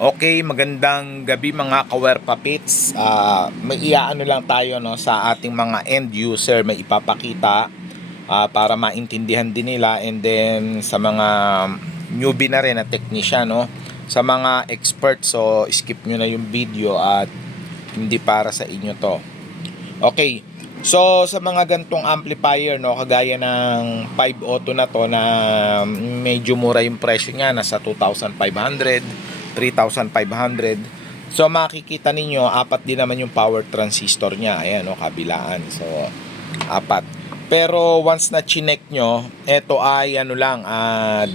Okay, magandang gabi mga ka-Werpapits. May iaano lang tayo no sa ating mga end user, may ipapakita para maintindihan din nila, and then sa mga newbie na rin na technician no. Sa mga expert, so skip nyo na yung video at hindi para sa inyo to. Okay. So sa mga gantong amplifier no, kagaya ng 5 auto na to na medyo mura yung presyo niya, nasa 2,500, 3,500. So makikita ninyo, apat din naman yung power transistor niya. Ayan no, kabilaan. So apat. Pero once na chinek nyo, ito ay ano lang,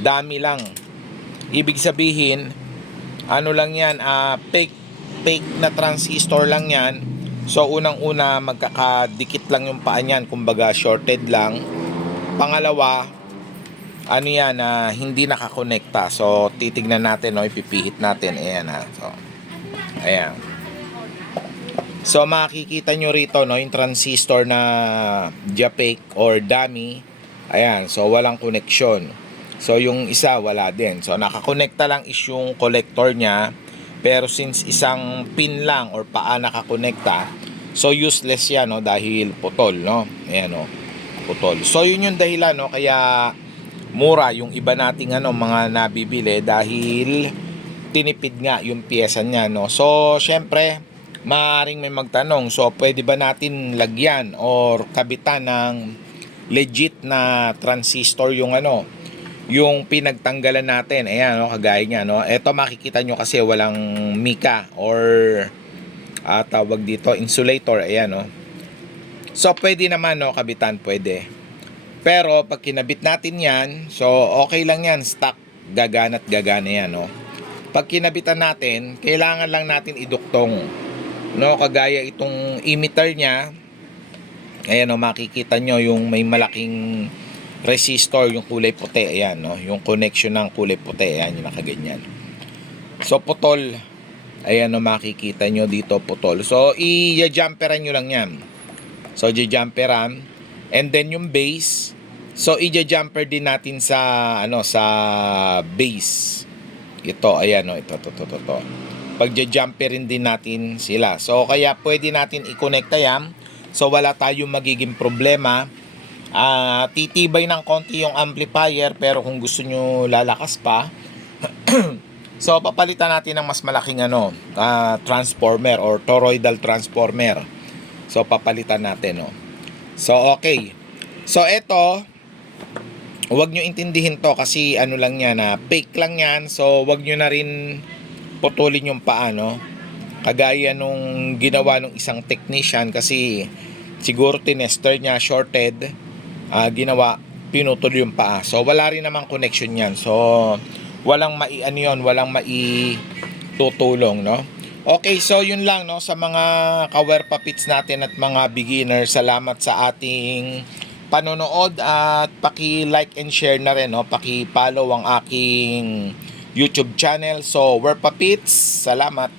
dami lang. Ibig sabihin, ano lang yan, fake na transistor lang yan. So unang-una, magkakadikit lang yung paa niyan, kumbaga shorted lang. Pangalawa, ano yan, hindi nakakonekta. So titignan natin, no, ipipihit natin. Ayan So ayan. So makikita nyo rito no, yung transistor na fake or dummy. Ayan, so walang connection. So yung isa wala din. So nakakonekta lang is yung collector niya. Pero since isang pin lang or paa nakakonekta, so useless yan no, dahil putol no. Ayan no, putol. So yun yung dahilan no, kaya mura yung iba nating mga nabibili dahil tinipid nga yung pyesa niya no. So syempre maaaring may magtanong, so pwede ba natin lagyan or kabitan ng legit na transistor yung yung pinagtanggalan natin. Ayan no, kagaya niya no. Ito makikita nyo kasi walang mica or tawag dito insulator. Ayan no. So pwede naman no, kabitan pwede. Pero pag kinabit natin yan, so okay lang yan, stock, gagana at gagana yan no. Pag kinabitan natin, kailangan lang natin iduktong no, kagaya itong emitter niya. Ayan no, makikita nyo yung may malaking resistor, yung kulay puti. Ayan no, yung connection ng kulay puti. Ayan yung nakaganyan. So putol. Ayan no, makikita nyo dito putol. So i-jumperan nyo lang yan. So i-jumperan. And then yung base, so i-jumper din natin sa sa base. Ito, ayan no, ito. Pag-jumperin din natin sila. So kaya pwede natin i-connecta yan. So wala tayong magiging problema. Titibay ng konti yung amplifier, pero kung gusto nyo lalakas pa, so papalitan natin ng mas malaking transformer or toroidal transformer. So papalitan natin no. So okay. So eto, huwag nyo intindihin to kasi lang yan, fake lang yan. So huwag nyo na rin putulin yung paa no. Kagaya nung ginawa nung isang technician, kasi siguro tinester niya, shorted, ginawa, pinutol yung paa. So wala rin namang connection yan. So walang walang maitutulong no. Okay, so yun lang no sa mga ka-Werpapits natin at mga beginners. Salamat sa ating panonood at paki-like and share na rin no. Paki-follow ang aking YouTube channel. So Werpapits, salamat.